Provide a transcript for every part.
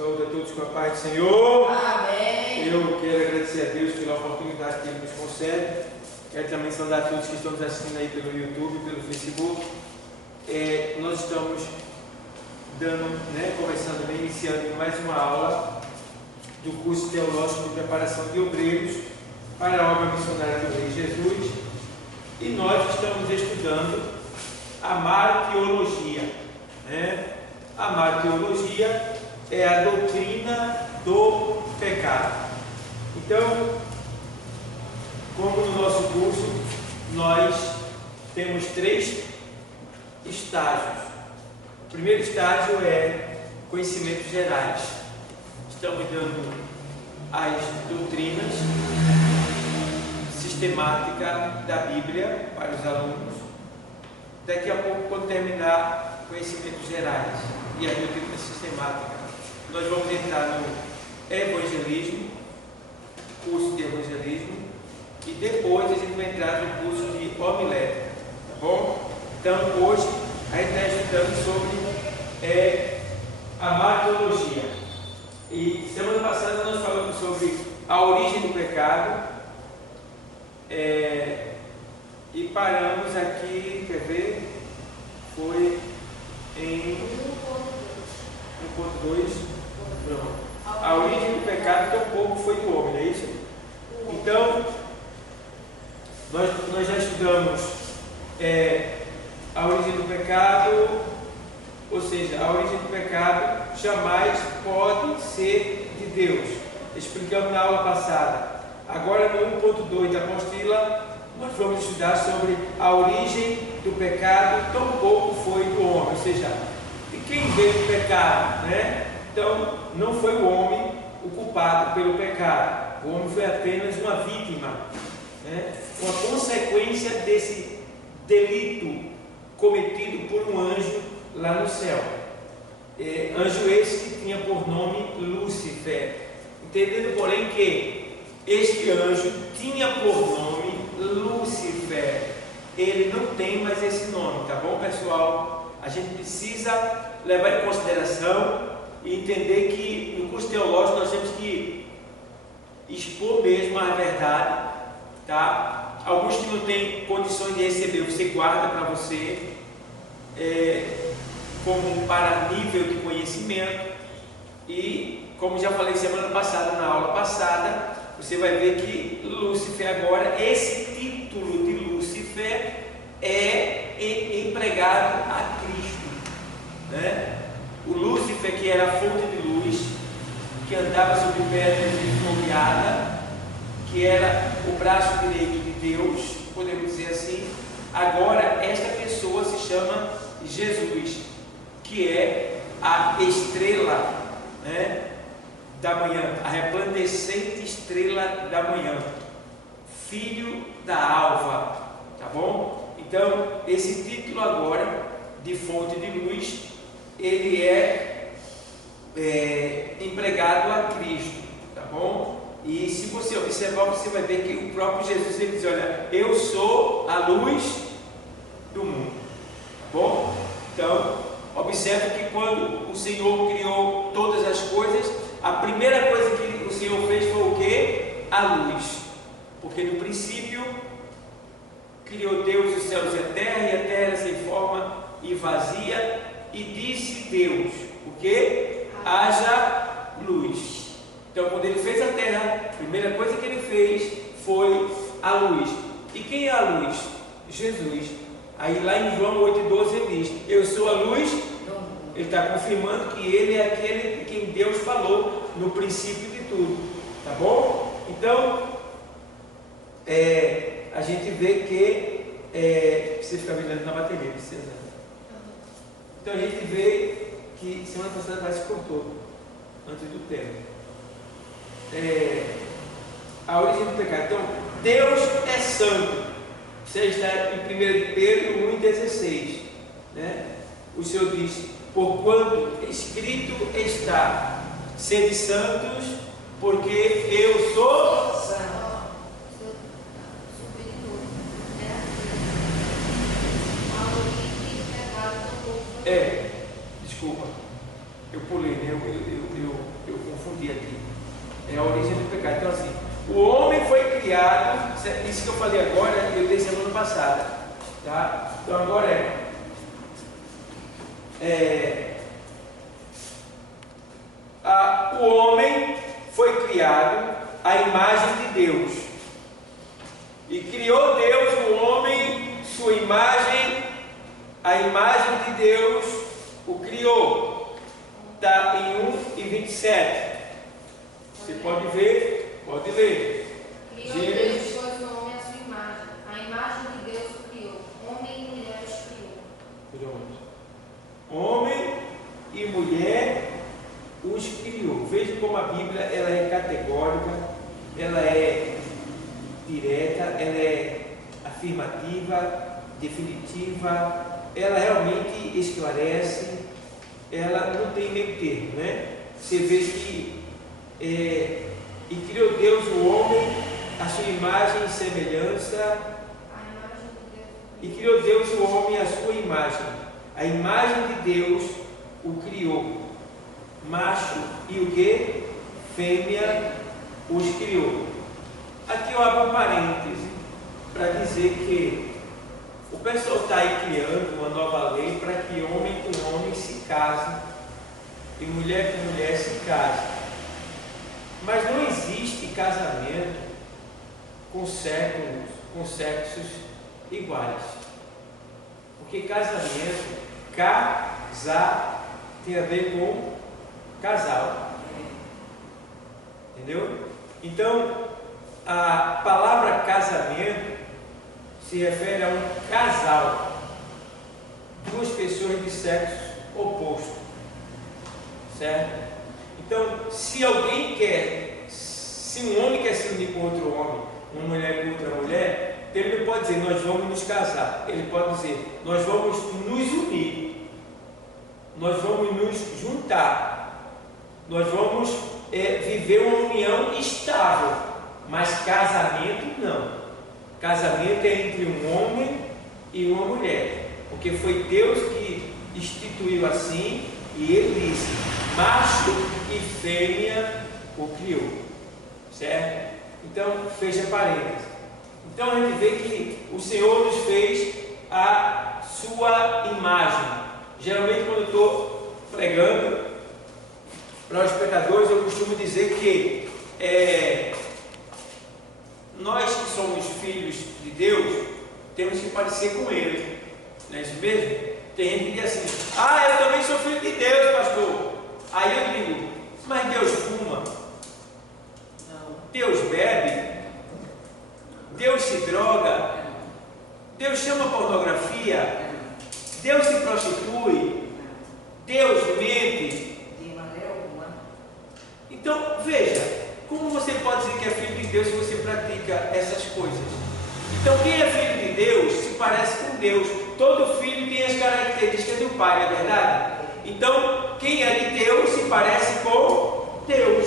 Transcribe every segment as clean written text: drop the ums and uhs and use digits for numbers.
Saúde a todos com a paz do Senhor. Amém. Eu quero agradecer a Deus pela oportunidade que Ele nos concede. Quero também saudar a todos que estão nos assistindo aí pelo YouTube, pelo Facebook. Nós estamos começando, iniciando mais uma aula do curso teológico de preparação de obreiros para a obra missionária do Rei Jesus. E nós estamos estudando a martiologia. A martiologia é a doutrina do pecado. Então, como no nosso curso, nós temos 3 estágios. O primeiro estágio é conhecimentos gerais. Estamos dando as doutrinas sistemáticas da Bíblia para os alunos. Daqui a pouco, quando terminar conhecimentos gerais e a doutrina sistemática, nós vamos entrar no evangelismo, curso de evangelismo, e depois a gente vai entrar no curso de homilética, tá bom? Então hoje a gente está estudando sobre a martiologia. E semana passada nós falamos sobre a origem do pecado, e paramos aqui, quer ver? Foi em 1.2. A origem do pecado tampouco foi do homem, não é isso? Então, nós já estudamos a origem do pecado, ou seja, a origem do pecado jamais pode ser de Deus. Explicamos na aula passada. Agora, no 1.2 da apostila, nós vamos estudar sobre a origem do pecado, tampouco foi do homem, ou seja, de quem veio o pecado, né? Então, não foi o homem o culpado pelo pecado. O homem foi apenas uma vítima, né? Uma consequência desse delito cometido por um anjo lá no céu. Anjo esse que tinha por nome Lúcifer. Entendendo, porém, que este anjo tinha por nome Lúcifer. Ele não tem mais esse nome, tá bom, pessoal? A gente precisa levar em consideração e entender que no curso teológico nós temos que expor mesmo a verdade, tá? Alguns que não têm condições de receber, você guarda para você, como para nível de conhecimento. E como já falei semana passada, na aula passada, você vai ver que Lúcifer agora, esse título de Lúcifer é empregado a Cristo, né? O Lúcifer, que era a fonte de luz, que andava sobre pedras esfogueadas, que era o braço direito de Deus, podemos dizer assim, agora esta pessoa se chama Jesus, que é a estrela, né, da manhã, a resplandecente estrela da manhã, filho da alva, tá bom? Então, esse título agora, de fonte de luz, ele é empregado a Cristo, tá bom? E se você observar, você vai ver que o próprio Jesus, ele diz, olha, eu sou a luz do mundo, tá bom? Então, observe que quando o Senhor criou todas as coisas, a primeira coisa que o Senhor fez foi o quê? A luz. Porque no princípio criou Deus os céus e a terra era sem forma e vazia, e disse Deus, o que? Haja luz. Então, quando ele fez a terra, a primeira coisa que ele fez foi a luz. E quem é a luz? Jesus. Aí lá em João 8,12 ele diz, eu sou a luz. Ele está confirmando que ele é aquele de quem Deus falou no princípio de tudo, tá bom? Então, a gente vê que você fica olhando na bateria, precisa. Então a gente vê que semana passada parece que cortou antes do tempo. A origem do pecado. Então, Deus é santo. Você está em 1 Pedro 1,16, né? O Senhor diz, porquanto escrito está, sede santos, porque eu sou santo. Desculpa, eu pulei, né? Eu isso que eu falei agora, eu dei semana passada, tá? Então agora o homem foi criado à imagem de Deus, e criou Deus o homem, sua imagem, a imagem de Deus o criou. Está em 1:27. Você pode ver, pode ler. Criou Deus, pois o homem à sua imagem. A imagem de Deus o criou. Homem e mulher os criou. Homem e mulher os criou. Veja como a Bíblia ela é categórica, ela é direta, ela é afirmativa, definitiva, ela realmente esclarece, ela não tem meio termo, né? Você vê que e criou Deus o homem à sua imagem e semelhança, e criou Deus o homem à sua imagem, a imagem de Deus o criou, macho e o que? Fêmea os criou. Aqui eu abro um parêntese para dizer que o pessoal está aí criando uma nova lei para que homem com homem se case e mulher com mulher se case. Mas não existe casamento com sexos iguais. Porque casamento, casar, tem a ver com casal. Entendeu? Então, a palavra casamento se refere a um casal, duas pessoas de sexo oposto, certo? Então, se um homem quer se unir com outro homem, uma mulher com outra mulher, ele não pode dizer nós vamos nos casar, ele pode dizer nós vamos nos unir, nós vamos nos juntar, nós vamos viver uma união estável, mas casamento não. Casamento é entre um homem e uma mulher, porque foi Deus que instituiu assim, e Ele disse: macho e fêmea o criou, certo? Então, fecha parênteses. Então, a gente vê que o Senhor nos fez a sua imagem. Geralmente, quando eu estou pregando para os pecadores, eu costumo dizer que nós que somos filhos de Deus, temos que parecer com Ele, não é isso mesmo? Tem gente que diz assim: ah, eu também sou filho de Deus, pastor. Aí eu digo: mas Deus fuma? Não. Deus bebe? Deus se droga? Deus chama pornografia? Deus se prostitui? Deus mente? De maneira alguma. Então, veja, como você pode dizer que é filho de Deus se você pratica essas coisas? Então, quem é filho de Deus se parece com Deus. Todo filho tem as características do pai, não é verdade? Então, quem é de Deus se parece com Deus.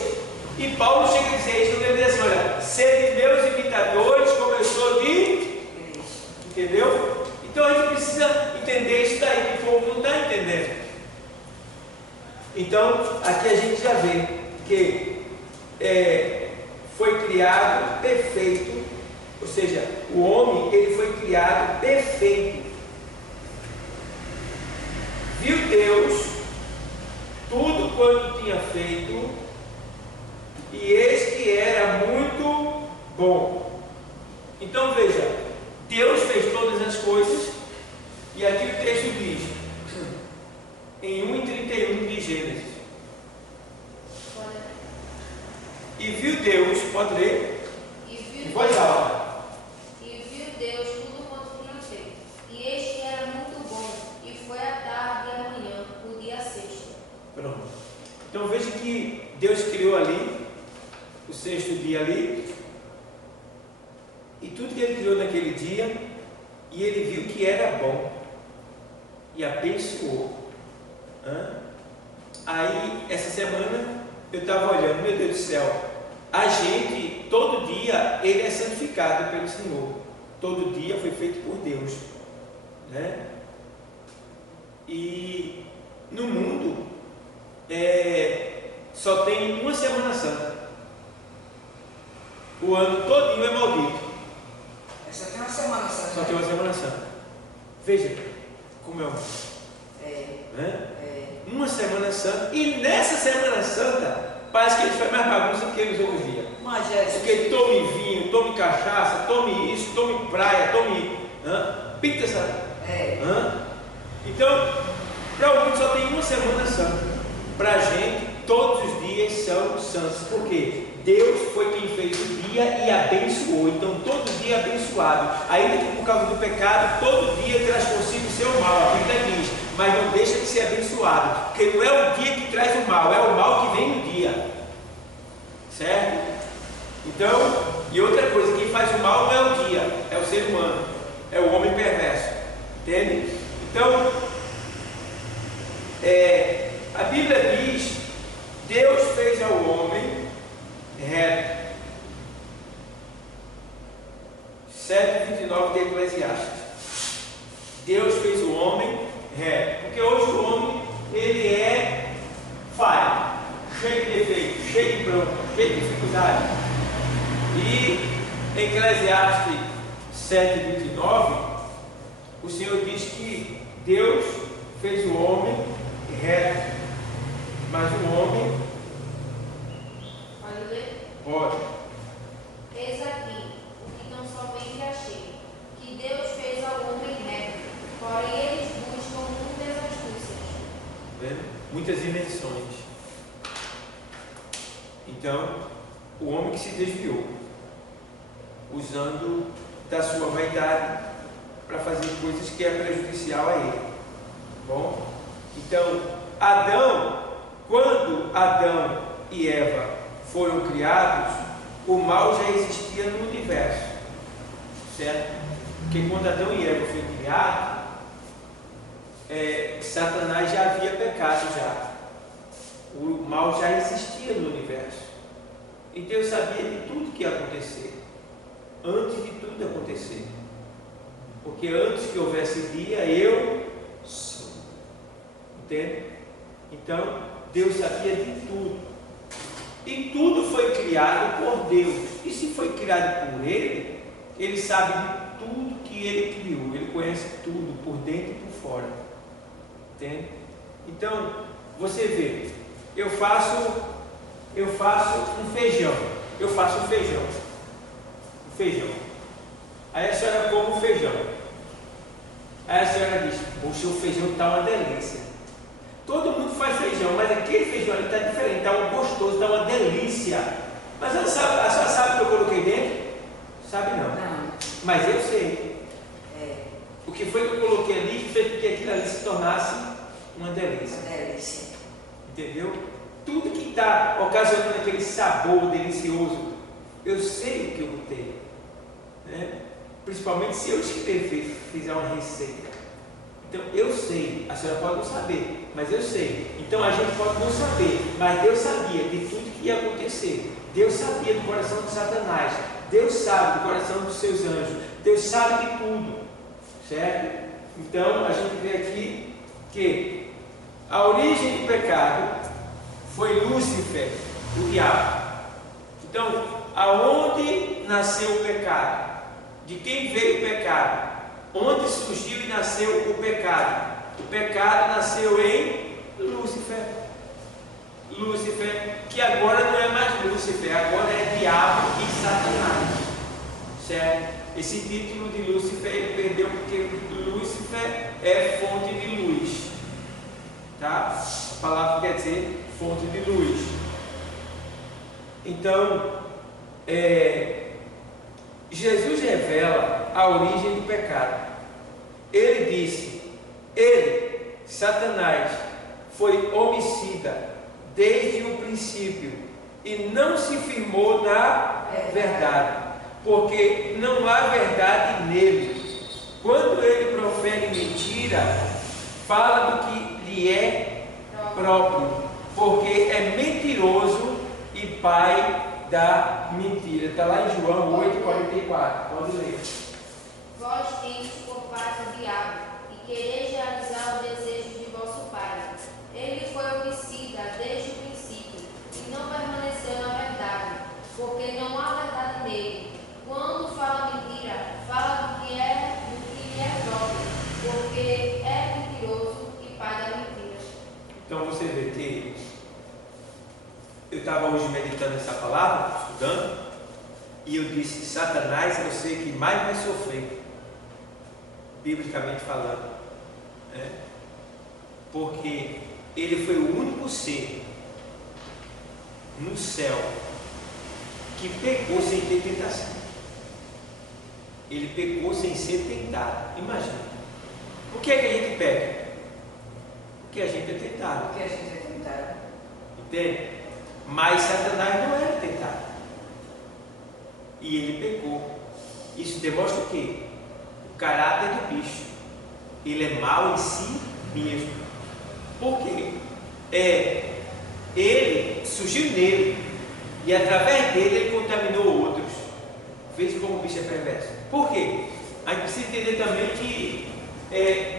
E Paulo chega a dizer isso, ele diz assim: olha, sede meus imitadores, como eu sou de Cristo. Entendeu? Então a gente precisa entender isso daí, que o povo não está entendendo. Então, aqui a gente já vê que foi criado perfeito, ou seja, o homem ele foi criado perfeito. Viu Deus tudo quanto tinha feito, e eis que era muito bom. Então veja, Deus fez todas as coisas, e aqui o texto diz, em 1:31 de Gênesis: e viu Deus, pode ler? Em voz alta. E viu Deus tudo quanto tinha feito, e eis que era muito bom, e foi a tarde e a manhã, o dia sexto. Pronto. Então veja que Deus criou ali, o sexto dia ali, e tudo que Ele criou naquele dia, e Ele viu que era bom, e abençoou. Aí, essa semana, eu estava olhando, meu Deus do céu, a gente, todo dia, ele é santificado pelo Senhor, todo dia foi feito por Deus, né? E no mundo, só tem uma Semana Santa, o ano todinho é maldito, Só tem uma Semana Santa. Só tem uma Semana Santa. Veja como é o mundo. Uma Semana Santa, e nessa Semana Santa parece que ele faz mais bagunça do que eles outros dias. Porque tome vinho, tome cachaça, tome isso, tome praia, tome pinta essa. Então, para o mundo só tem uma Semana Santa. Para a gente, todos os dias são santos. Por quê? Deus foi quem fez o dia e abençoou. Então, todo dia é abençoado. Ainda que por causa do pecado, todo dia traz consigo o seu mal. A Bíblia diz, mas não deixa de ser abençoado. Porque não é o dia que traz o mal, é o mal que vem no dia. Certo? Então, e outra coisa, quem faz o mal não é o dia, é o ser humano, é o homem perverso. Entende? Então, a Bíblia diz, Deus fez ao homem reto. 7:29 de Eclesiastes. Deus fez o homem reto. Porque hoje o homem, ele é falho, cheio de defeito, cheio de bronca, cheio de dificuldade. E em Eclesiastes 7:29, o Senhor diz que Deus fez o homem reto, mas o homem... Pode ler? Pode. Eis aqui o que não somente achei, que Deus fez ao homem reto, porém eles buscam muitas astúcias. Muitas invenções. Então, o homem que se desviou, usando da sua vaidade para fazer coisas que é prejudicial a ele. Bom, então, quando Adão e Eva foram criados, o mal já existia no universo, certo? Porque quando Adão e Eva foram criados, Satanás já havia pecado já. O mal já existia no universo. E Deus sabia de tudo que ia acontecer, antes de tudo acontecer. Porque antes que houvesse dia, eu sou. Entende? Então, Deus sabia de tudo. E tudo foi criado por Deus. E se foi criado por Ele, Ele sabe de tudo que Ele criou. Ele conhece tudo, por dentro e por fora. Entende? Então, você vê, eu faço um feijão. Aí a senhora come o feijão. Aí a senhora diz, poxa, o feijão está uma delícia. Todo mundo faz feijão, mas aquele feijão ali está diferente, está um gostoso, está uma delícia. Mas a senhora sabe o que eu coloquei dentro? Sabe não. Mas eu sei. O que foi que eu coloquei ali fez com que aquilo ali se tornasse uma delícia. Entendeu? Tudo que está ocasionando aquele sabor delicioso, eu sei o que eu botei, né? Principalmente se eu escrever, fizer uma receita. Então eu sei, a senhora pode não saber, mas eu sei. Então a gente pode não saber, mas Deus sabia de tudo que ia acontecer. Deus sabia do coração de Satanás, Deus sabe do coração dos seus anjos, Deus sabe de tudo, certo? Então a gente vê aqui que a origem do pecado foi Lúcifer, o diabo. Então, aonde nasceu o pecado? De quem veio o pecado? Onde surgiu e nasceu o pecado? O pecado nasceu em Lúcifer. Lúcifer, que agora não é mais Lúcifer, agora é diabo e Satanás. Certo? Esse título de Lúcifer ele perdeu porque Lúcifer é fonte de luz. Tá? A palavra quer dizer fonte de luz. Então, Jesus revela a origem do pecado. Ele disse, Satanás, foi homicida desde o princípio e não se firmou na verdade, porque não há verdade nele. Quando ele profere mentira, fala do que lhe é próprio, porque é mentiroso e pai da mentira. Está lá em João 8,44. Pode ler. Vós tendes por parte o diabo, e quereis realizar o desejo de vosso pai. Ele foi homicida desde o princípio, e não permaneceu na verdade, porque não há verdade nele. Quando fala mentira, fala estava hoje meditando essa palavra, estudando, e eu disse: Satanás é o ser que mais vai sofrer, biblicamente falando, né? Porque ele foi o único ser no céu que pecou sem ter tentação. Ele pecou sem ser tentado. Imagina. Por que é que a gente peca? Porque a gente é tentado. Porque a gente é tentado. Entende? Mas Satanás não era tentado. E ele pecou. Isso demonstra o quê? O caráter do bicho. Ele é mau em si mesmo. Por quê? Ele surgiu nele. E através dele ele contaminou outros. Veja como o bicho é perverso. Por quê? A gente precisa entender também que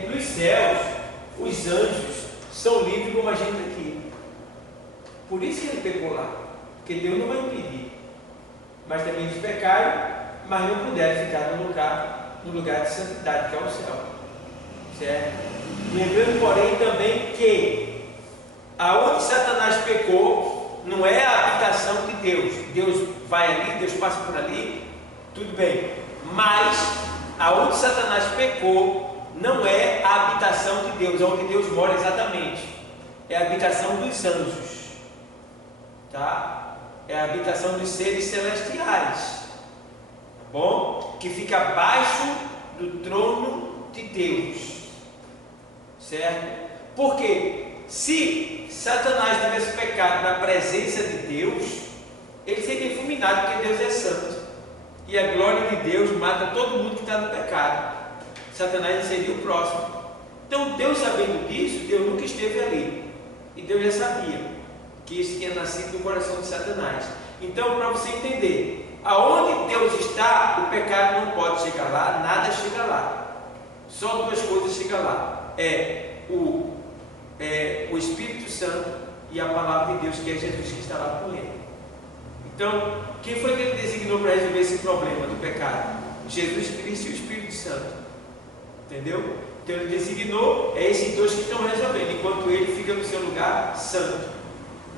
nos céus os anjos são livres como a gente aqui. Por isso que ele pecou lá. Porque Deus não vai impedir. Mas também eles pecaram, mas não puderam ficar no lugar de santidade, que é o céu. Certo? Lembrando, porém, também que aonde Satanás pecou não é a habitação de Deus. Deus vai ali, Deus passa por ali, tudo bem. Mas aonde Satanás pecou não é a habitação de Deus, onde Deus mora exatamente. É a habitação dos anjos, tá? É a habitação dos seres celestiais, tá bom? Que fica abaixo do trono de Deus, certo? Porque se Satanás tivesse pecado na presença de Deus, ele seria fulminado, porque Deus é santo. E a glória de Deus mata todo mundo que está no pecado. Satanás seria o próximo. Então, Deus sabendo disso, Deus nunca esteve ali. E Deus já sabia que isso tinha nascido no coração de Satanás. Então, para você entender, aonde Deus está, o pecado não pode chegar lá, nada chega lá. Só duas coisas chegam lá. O Espírito Santo e a palavra de Deus, que é Jesus que está lá com ele. Então, quem foi que ele designou para resolver esse problema do pecado? Jesus Cristo e o Espírito Santo. Entendeu? Então ele designou, esses dois que estão resolvendo, enquanto ele fica no seu lugar santo,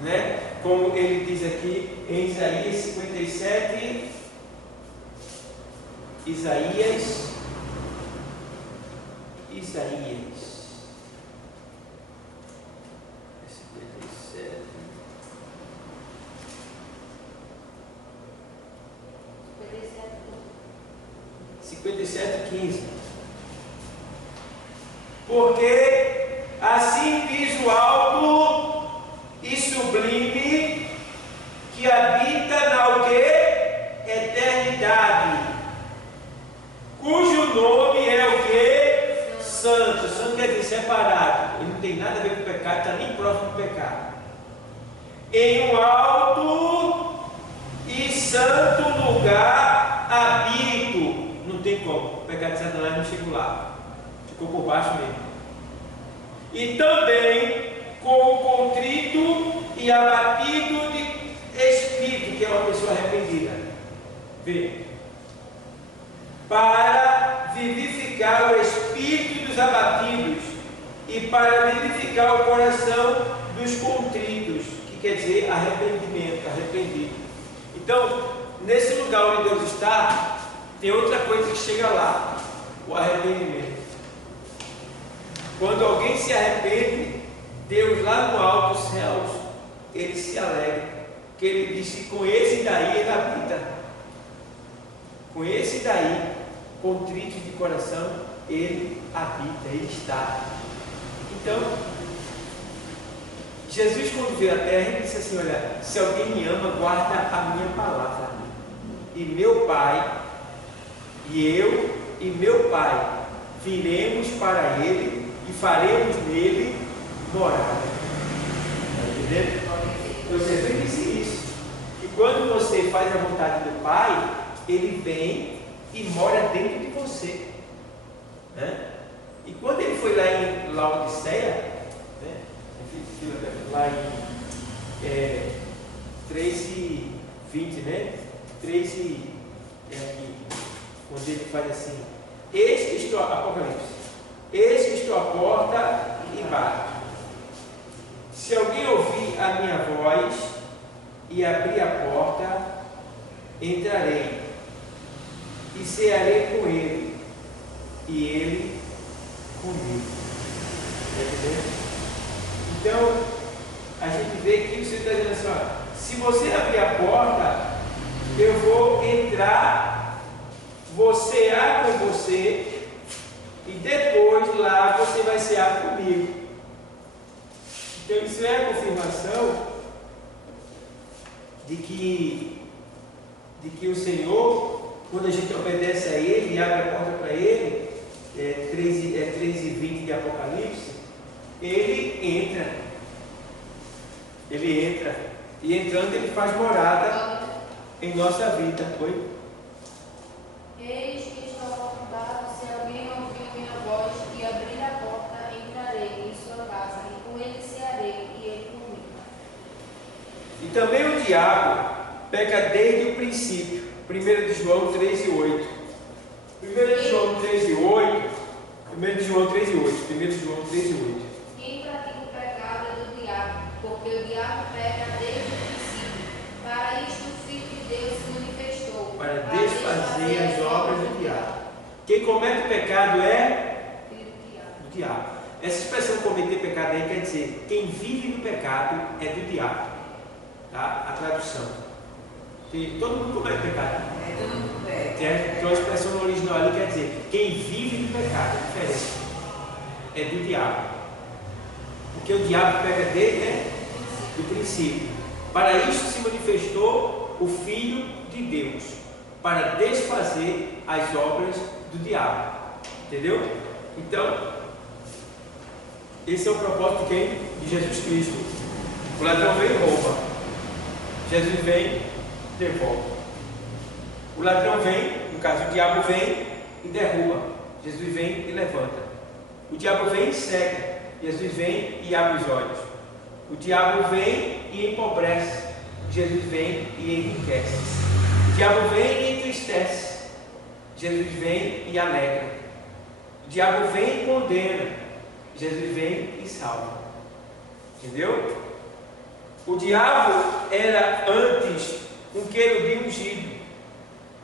né? Como ele diz aqui em Isaías 57, Isaías 57:15. Porque assim diz o alto e sublime, que habita na o quê? Eternidade, cujo nome é o quê? Santo. Santo quer dizer separado. Ele não tem nada a ver com o pecado, está nem próximo do pecado. Em um alto e santo lugar habito. Não tem como. O pecado de Satanás não chegou lá. Ficou por baixo mesmo. E também com o contrito e abatido de espírito, que é uma pessoa arrependida. Vê. Para vivificar o espírito dos abatidos e para vivificar o coração dos contritos, que quer dizer arrependimento, arrependido. Então, nesse lugar onde Deus está, tem outra coisa que chega lá, o arrependimento. Quando alguém se arrepende, Deus lá no alto dos céus, ele se alegra, porque ele diz que com esse daí ele habita. Com esse daí, contrito de coração, ele habita, ele está. Então, Jesus, quando veio à terra, ele disse assim: olha, se alguém me ama, guarda a minha palavra. E meu Pai, e eu e meu Pai, viremos para ele e faremos nele morada. Está entendendo? Então Jesus disse isso. E quando você faz a vontade do Pai, ele vem e mora dentro de você, né? E quando ele foi lá em Laodiceia, né? Lá em 3:20, né? 3 é aqui, quando ele faz assim: eis que estou, Apocalipse, eis que estou à porta e bato. Se alguém ouvir a minha voz e abrir a porta, entrarei e cearei com ele, e ele comigo. Entendeu? Então, a gente vê que o Senhor está dizendo assim: ó, se você abrir a porta, eu vou entrar, vou cear com você, e depois lá você vai cear comigo. Então, isso é a confirmação de que o Senhor, quando a gente obedece a Ele e abre a porta para Ele, 3:20 de Apocalipse, Ele entra. Ele entra. E entrando, Ele faz morada em nossa vida. Oi? Eis que estou convidado, se alguém ouvir minha voz e abrir a porta, entrarei em sua casa, e com ele cearei, e ele comigo. E também o diabo peca desde o princípio. 1 de João 3:8. 1 de João 3:8. 1 de João 3:8. 1 de João 3:8. Quem pratica o pecado é do diabo, porque o diabo peca desde o princípio. Para isto o Filho de Deus se manifestou, Para desfazer as obras do diabo. Quem comete o pecado é do diabo. Essa expressão cometer pecado aí quer dizer quem vive no pecado é do diabo. Tá? A tradução. Todo mundo comete pecado. Todo mundo comete. Então a expressão no original ali quer dizer quem vive no pecado, é diferente. É do diabo. Porque o diabo pega dele, né? Do princípio. Para isso se manifestou o Filho de Deus, para desfazer as obras do diabo. Entendeu? Então, esse é o propósito de quem? De Jesus Cristo. O ladrão vem e rouba. Jesus vem e devolve. O ladrão vem, no caso o diabo vem e derruba. Jesus vem e levanta. O diabo vem e cega. Jesus vem e abre os olhos. O diabo vem e empobrece. Jesus vem e enriquece. O diabo vem e entristece. Jesus vem e alegra. O diabo vem e condena. Jesus vem e salva. Entendeu? O diabo era antes um querubim ungido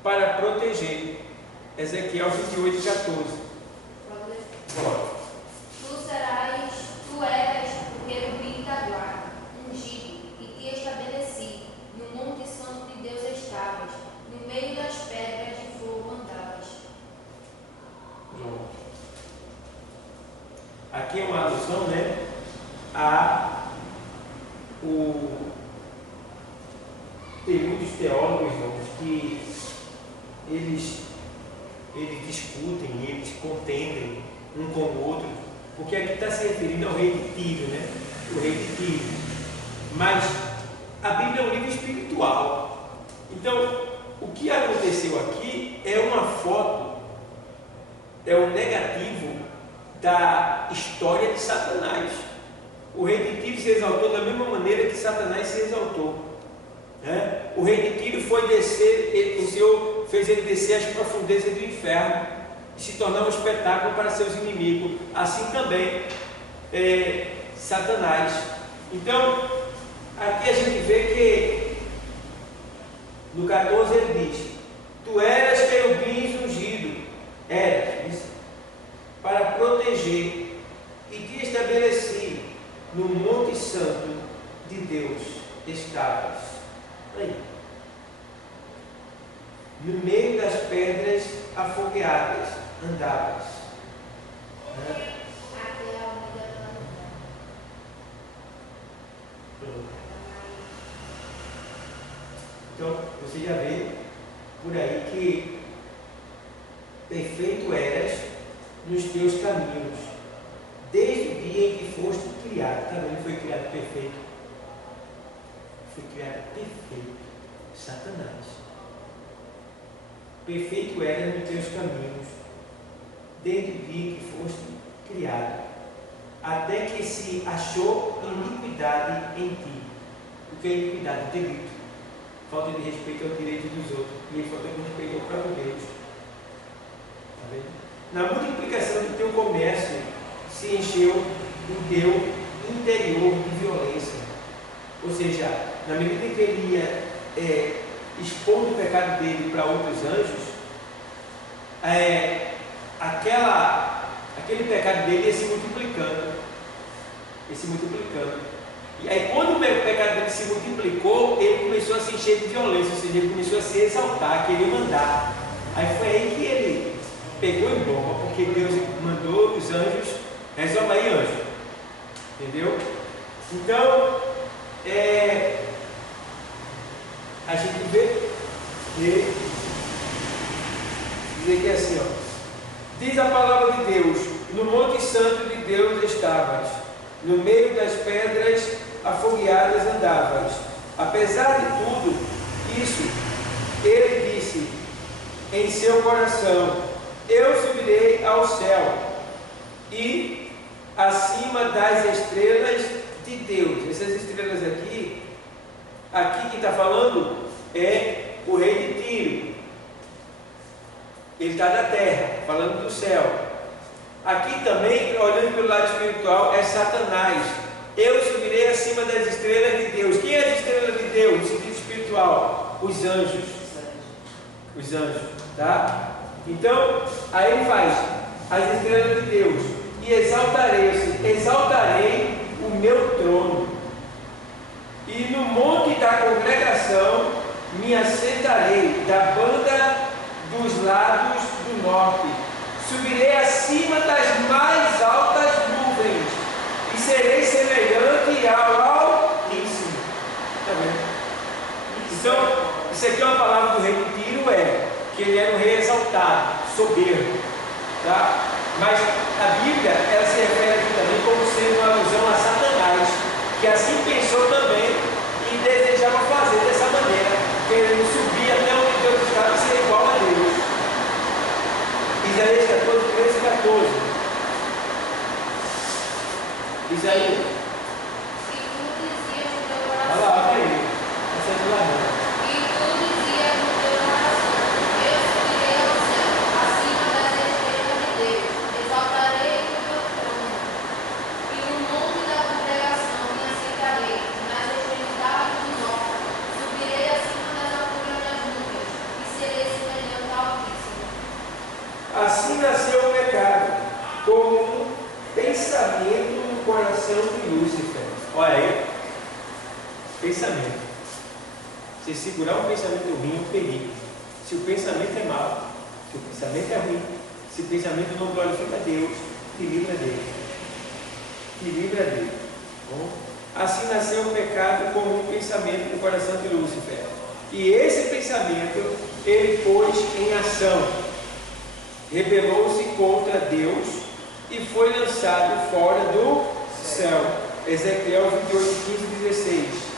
para proteger. Ezequiel 28:14. Tu eras o querubim da guarda, ungido, e te estabeleci, no monte santo de Deus estavas, no meio das pedras de fogo andavas. Aqui é uma alusão, né, a tem muitos teólogos, irmãos, que eles discutem, eles contendem um com o outro, porque aqui está se referindo ao rei de Tiro, né? O rei de Tiro. Mas a Bíblia é um livro espiritual. Então, o que aconteceu aqui é uma foto, é um negativo da história de Satanás. O rei de Tiro se exaltou da mesma maneira que Satanás se exaltou. O rei de Tiro foi descer, o Senhor fez ele descer às profundezas do inferno e se tornar um espetáculo para seus inimigos. Assim também Satanás. Então, aqui a gente vê que no 14 ele diz: tu eras querubins ungido, eras, para proteger, e te estabeleci no monte santo de Deus estavas. Aí. No meio das pedras afogueadas andavas. Então, você já vê por aí que perfeito eras nos teus caminhos, desde o dia em que foste criado. Também foi criado perfeito. Foi criado perfeito. Satanás. Perfeito era nos teus caminhos, desde o dia que foste criado, até que se achou iniquidade em ti. O que é iniquidade? Delito. Falta de respeito ao direito dos outros. E falta de respeito ao próprio Deus. Tá vendo? Na multiplicação do teu comércio se encheu o teu interior de violência. Ou seja, na medida em que ele ia expondo o pecado dele para outros anjos, aquele pecado dele ia se multiplicando. E aí, quando o pecado dele se multiplicou, ele começou a se encher de violência, ou seja, ele começou a se exaltar, querer mandar. Aí foi aí que ele pegou em bomba, porque Deus mandou os anjos, resolve aí, anjo. Entendeu? Então, a gente vê dizer que é assim, ó. Diz a palavra de Deus: no Monte Santo de Deus estavas, no meio das pedras afogueadas andavas. Apesar de tudo isso, ele disse em seu coração: eu subirei ao céu e acima das estrelas de Deus. Essas estrelas aqui quem está falando é o rei de Tiro. Ele está da terra, falando do céu. Aqui também, olhando pelo lado espiritual, é Satanás. Eu subirei acima das estrelas de Deus. Quem é as estrelas de Deus? No sentido espiritual, os anjos. Os anjos, tá? Então, aí ele faz as estrelas de Deus. E exaltarei o meu trono. E no monte da congregação me assentarei, da banda dos lados do norte. Subirei acima das mais altas nuvens e serei semelhante ao Altíssimo. Está vendo? Então, isso aqui é uma palavra do rei de Tiro, que ele era um rei exaltado, soberbo, tá? Mas a Bíblia, ela se refere aqui também como sendo uma alusão a Satanás, que assim pensou também e desejava fazer dessa maneira, querendo subir até onde Deus estava e ser igual a Deus. Isaías 14, 13 e 14. Isaías. E tu dizias no teu coração. Olha lá, olha aí. Essa é do Lamão. E tu dizias no teu coração: eu subirei ao céu, acima das estrelas de Deus, exaltarei o teu trono. E no monte da congregação me assentarei, nas extremidades do norte. Subirei acima das alturas das nuvens, e serei semelhante ao Altíssimo. Assim nasceu o pecado, como um pensamento no coração de Lúcifer. Olha aí, pensamento. Se segurar um pensamento ruim, é um perigo. Se o pensamento é mau, se o pensamento é ruim, se o pensamento não glorifica Deus, te livra dele. Te livra dele. Bom? Assim nasceu o pecado como um pensamento no coração de Lúcifer. E esse pensamento ele pôs em ação. Rebelou-se contra Deus e foi lançado fora do céu. Ezequiel 28, 15 e 16.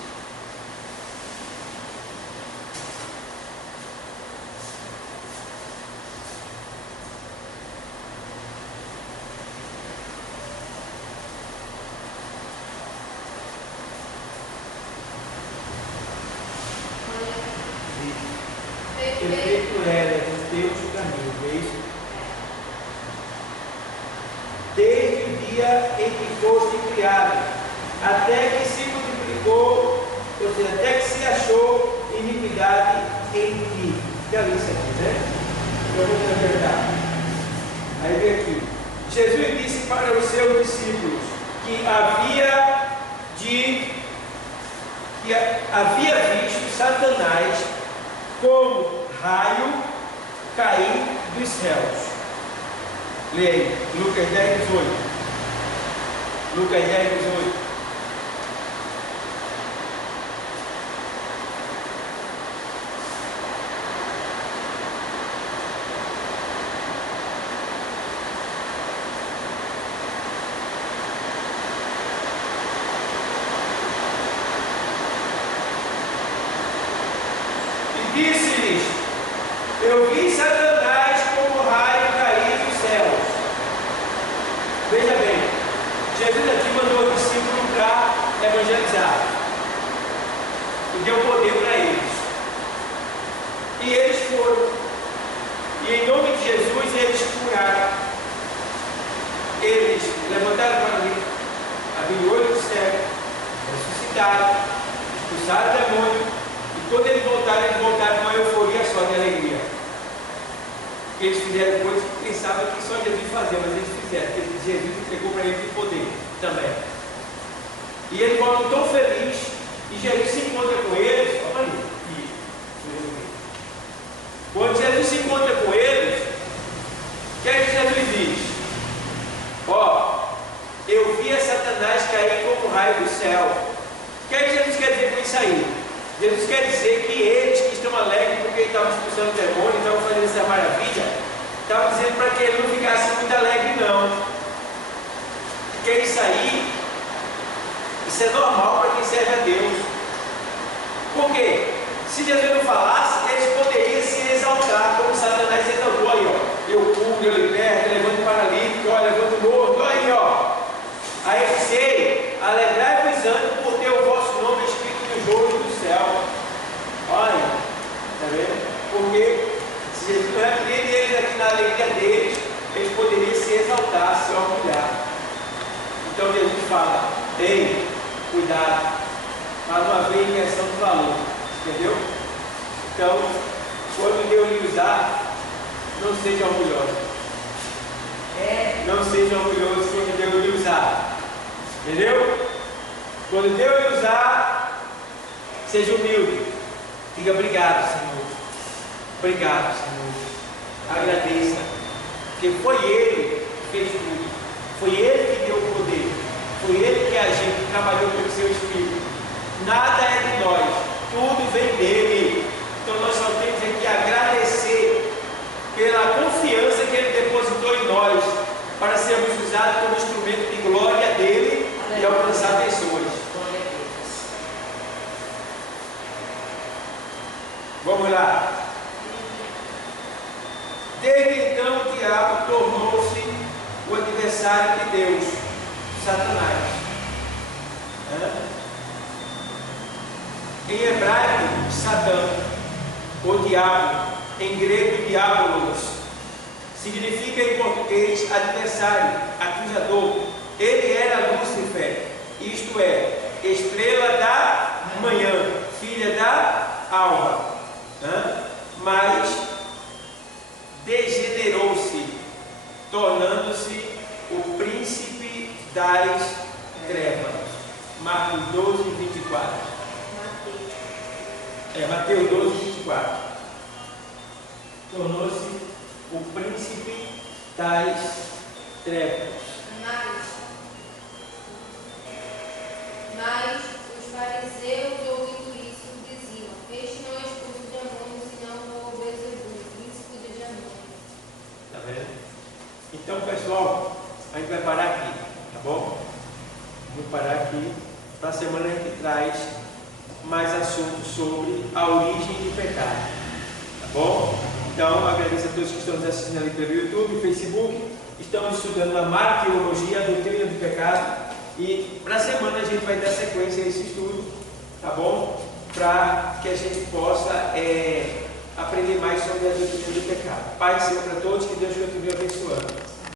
Perfeito era de Deus o caminho, veja. Desde o dia em que foste criado, até que se multiplicou, ou seja, até que se achou iniquidade em ti. Já li isso aqui, né? Eu vou interpretar. Aí vem aqui. Jesus disse para os seus discípulos que havia visto Satanás como raio cair dos céus. Leia aí, Lucas 10, 18. Lucas 10, 18. Disse-lhes: eu vi Satanás como raio cair dos céus. Veja bem, Jesus aqui mandou o discípulo para evangelizar e deu poder para eles. E eles foram. E em nome de Jesus eles curaram. Eles levantaram para mim, abriram o olho do céu, ressuscitaram, expulsaram demônio. E quando eles voltaram com uma euforia só de alegria. Porque eles fizeram coisas que pensavam que só Jesus fazia, mas eles fizeram, porque Jesus entregou para eles o poder também. E eles voltam tão felizes, e Jesus se encontra com eles. Olha ali. Quando Jesus se encontra com eles, o que é que Jesus diz? Ó, eu vi a Satanás cair como raio do céu. O que é que Jesus quer dizer com isso aí? Jesus quer dizer que eles que estão alegres porque estavam expulsando o demônio, estavam fazendo essa maravilha, estavam dizendo para que ele não ficasse muito alegre, não. Porque isso aí, isso é normal para quem serve a Deus. Por quê? Se Jesus não falasse, eles poderiam se exaltar, como Satanás exaltou aí, ó. Eu curo, eu liberto, eu levanto o paralítico, ó, eu levanto o morto, aí, ó. Aí eu sei, alegrai-vos antes por ter o vosso nome escrito no jogo do céu. Olha, tá vendo? Porque se Jesus não repreende eles aqui na alegria deles, eles poderiam se exaltar, se orgulhar. Então Jesus fala, ei, cuidado, para não haver inversão do valor. Entendeu? Então, quando Deus lhe usar, não seja orgulhoso. Não seja orgulhoso quando Deus lhe usar. Entendeu? Quando Deus lhe usar, seja humilde. Diga obrigado, Senhor. Obrigado, Senhor. Agradeça. Porque foi Ele que fez tudo. Foi Ele que deu o poder. Foi Ele que agiu, que trabalhou pelo seu Espírito. Nada é de nós. Tudo vem dele. Então nós só temos que agradecer pela confiança que ele depositou em nós para sermos usados como instrumento de glória dele e alcançar pessoas. Vamos lá. Desde então o diabo tornou-se o adversário de Deus, Satanás. Em hebraico, Satã, o diabo, em grego, diabolos, significa em português adversário, acusador. Ele era Lúcifer, isto é, estrela da manhã, filha da alva, mas degenerou-se, tornando-se o príncipe das trevas. Marcos 12, 24. Mateus 12, 24. Tornou-se o príncipe das trevas. Mas os fariseus, ouvindo isso, diziam: este não expulsa demônios, senão o Beelzebul, príncipe dos demônios. Está vendo? Então, pessoal, a gente vai parar aqui, tá bom? Vamos parar aqui. Para a semana a gente traz mais assuntos sobre a origem do pecado, tá bom? Então, agradeço a todos que estão nos assistindo ali pelo YouTube, Facebook. Estamos estudando a martirologia, a doutrina do pecado, e para a semana a gente vai dar sequência a esse estudo, tá bom? Para que a gente possa aprender mais sobre a doutrina do pecado. Paz do Senhor para todos, que Deus continue abençoando.